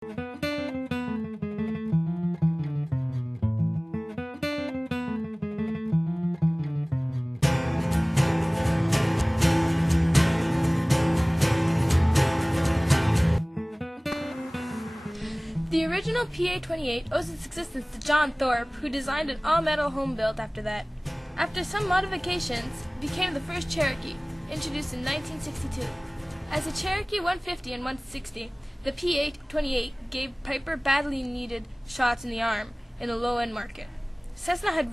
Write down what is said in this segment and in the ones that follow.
The original PA28 owes its existence to John Thorpe, who designed an all-metal home built after that. After some modifications, it became the first Cherokee, introduced in 1962. As a Cherokee 150 and 160, the PA28 gave Piper badly needed shots in the arm in the low-end market. Cessna had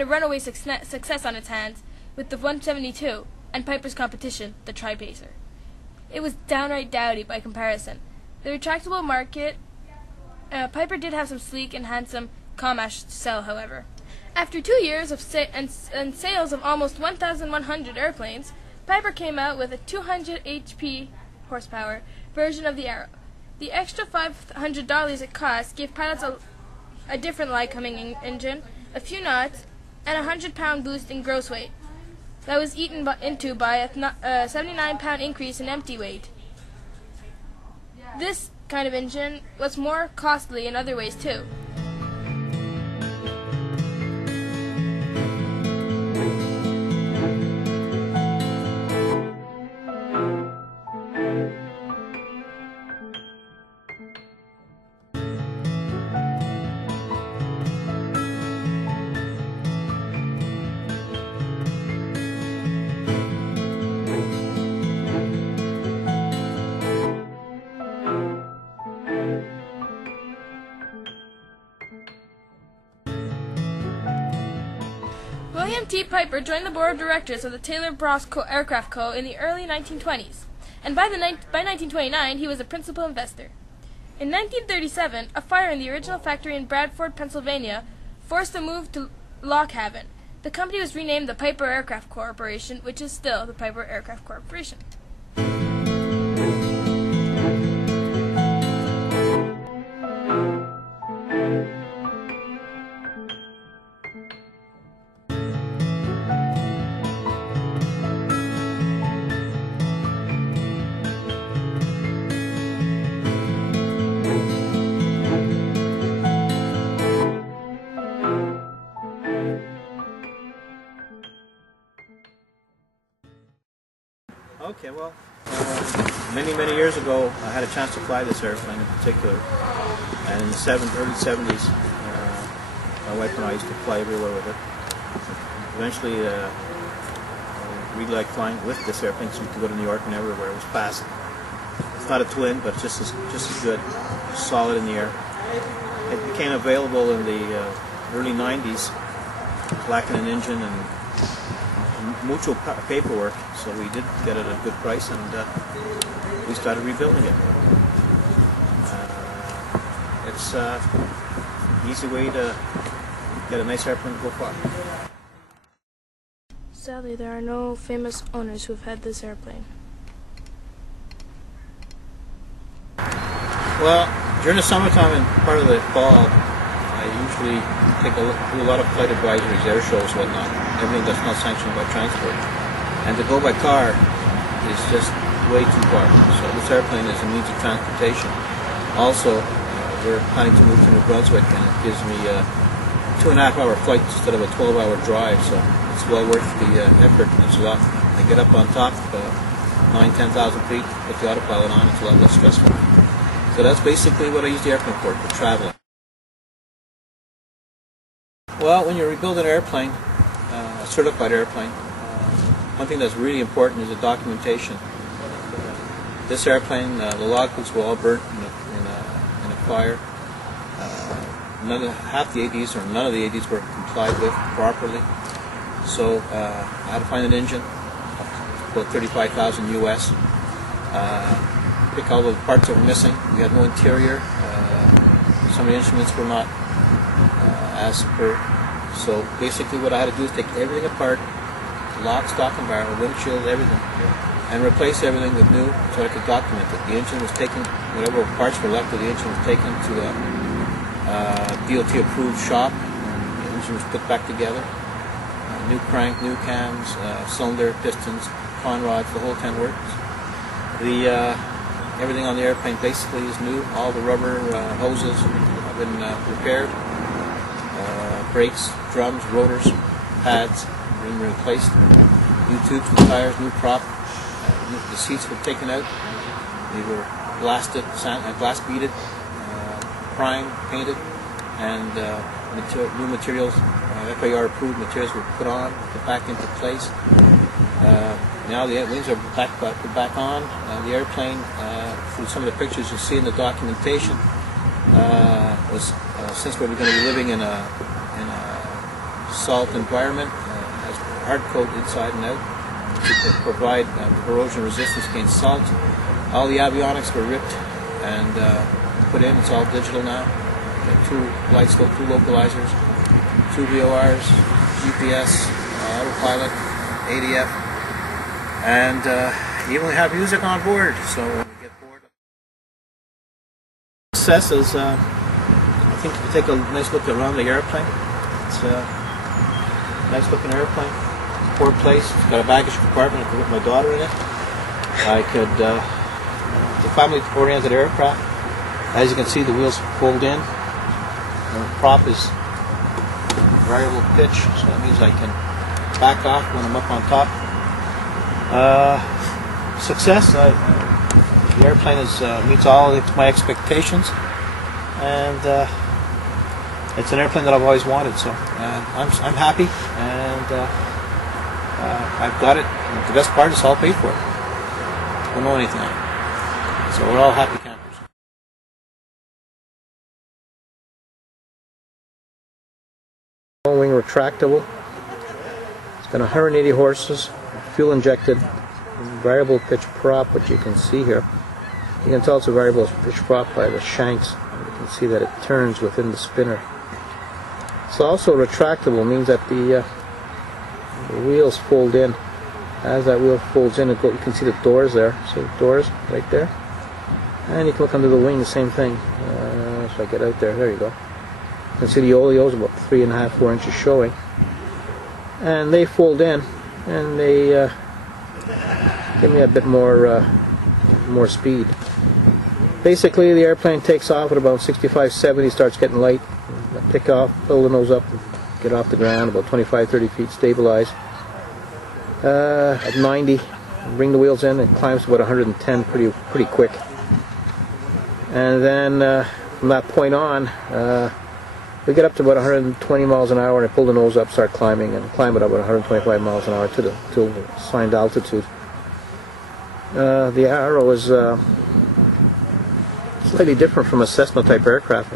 a runaway success on its hands with the 172 and Piper's competition, the Tri-Pacer. It was downright dowdy by comparison. The retractable market, Piper did have some sleek and handsome Comash to sell, however. After 2 years of and sales of almost 1,100 airplanes, Piper came out with a 200 HP horsepower version of the Arrow. The extra $500 it cost gave pilots a different Lycoming engine, a few knots, and a 100-pound boost in gross weight. That was eaten into by a 79-pound increase in empty weight. This kind of engine was more costly in other ways too. William T. Piper joined the board of directors of the Taylor Bross Aircraft Co. in the early 1920s, and by 1929 he was a principal investor. In 1937, a fire in the original factory in Bradford, Pennsylvania, forced a move to Lock Haven. The company was renamed the Piper Aircraft Corporation, which is still the Piper Aircraft Corporation. Okay, well, many years ago, I had a chance to fly this airplane in particular, and in the early 70s, my wife and I used to fly everywhere with it. Eventually, I really liked flying with this airplane, so we could go to New York and everywhere. It was fast. It's not a twin, but just as good, solid in the air. It became available in the early 90s, lacking an engine and mutual paperwork, so we did get it at a good price, and we started rebuilding it. It's an easy way to get a nice airplane to go far. Sadly, there are no famous owners who have had this airplane. Well, during the summertime and part of the fall, I usually do a lot of flight advisories, air shows, whatnot, everything that's not sanctioned by transport. And to go by car is just way too far. So this airplane is a means of transportation. Also, we're planning to move to New Brunswick, and it gives me a 2.5-hour flight instead of a 12-hour drive. So it's well worth the effort. It's a lot. I get up on top, 9,000 to 10,000 feet, put the autopilot on. It's a lot less stressful. So that's basically what I use the airplane for traveling. Well, when you rebuild an airplane, a certified airplane, one thing that's really important is the documentation. This airplane, the logbooks were all burnt in a fire. Half the ADs or none of the ADs were complied with properly. So I had to find an engine, about $35,000 US. Pick all the parts that were missing. We had no interior. Some of the instruments were not as per. So basically what I had to do is take everything apart, lock, stock and barrel, windshield, everything, and replace everything with new so I could document it. The engine was taken, whatever parts were left of the engine was taken to a DOT approved shop. The engine was put back together. New crank, new cams, cylinder, pistons, con rods, the whole 10 works. The Everything on the airplane basically is new. All the rubber hoses have been repaired. Brakes, drums, rotors, pads have been replaced. New tubes, new tires, new prop. The seats were taken out. They were blasted, glass beaded, primed, painted, and new materials, FAR approved materials were put on, put back into place. Now the wings are put back on. The airplane, through some of the pictures you see in the documentation, since we're going to be living in a salt environment, has hard coat inside and out to provide corrosion resistance against salt. All the avionics were ripped and put in. It's all digital now. Got 2 light scope, 2 localizers, 2 VORs, GPS, autopilot, ADF, and you even have music on board. So when we get bored, success is, I think if you take a nice look around the airplane, it's a nice looking airplane. Poor place. It's got a baggage compartment. I could put my daughter in it. I could. The family-oriented aircraft. As you can see, the wheels fold in. The prop is variable pitch, so that means I can back off when I'm up on top. Success. The airplane meets all my expectations, and it's an airplane that I've always wanted. So I'm happy, and I've got it. And the best part is all paid for. I don't know anything on it, so we're all happy campers. Wing retractable. It's got 180 horses, fuel injected, variable pitch prop, which you can see here. You can tell it's a variable pitch prop by the shanks. You can see that it turns within the spinner. It's also retractable, means that the wheels fold in. As that wheel folds in, you can see the doors there. See the doors right there? And you can look under the wing, the same thing. If I get out there you go. You can see the oleos about 3.5, 4 inches showing. And they fold in, and they give me a bit more speed. Basically, the airplane takes off at about 65, 70, starts getting light. Pick off, pull the nose up, get off the ground about 25, 30 feet, stabilize. At 90, bring the wheels in, it climbs to about 110 pretty quick. And then from that point on, we get up to about 120 miles an hour, and I pull the nose up, start climbing, and climb it up about 125 miles an hour to the assigned altitude. The arrow is slightly different from a Cessna type aircraft.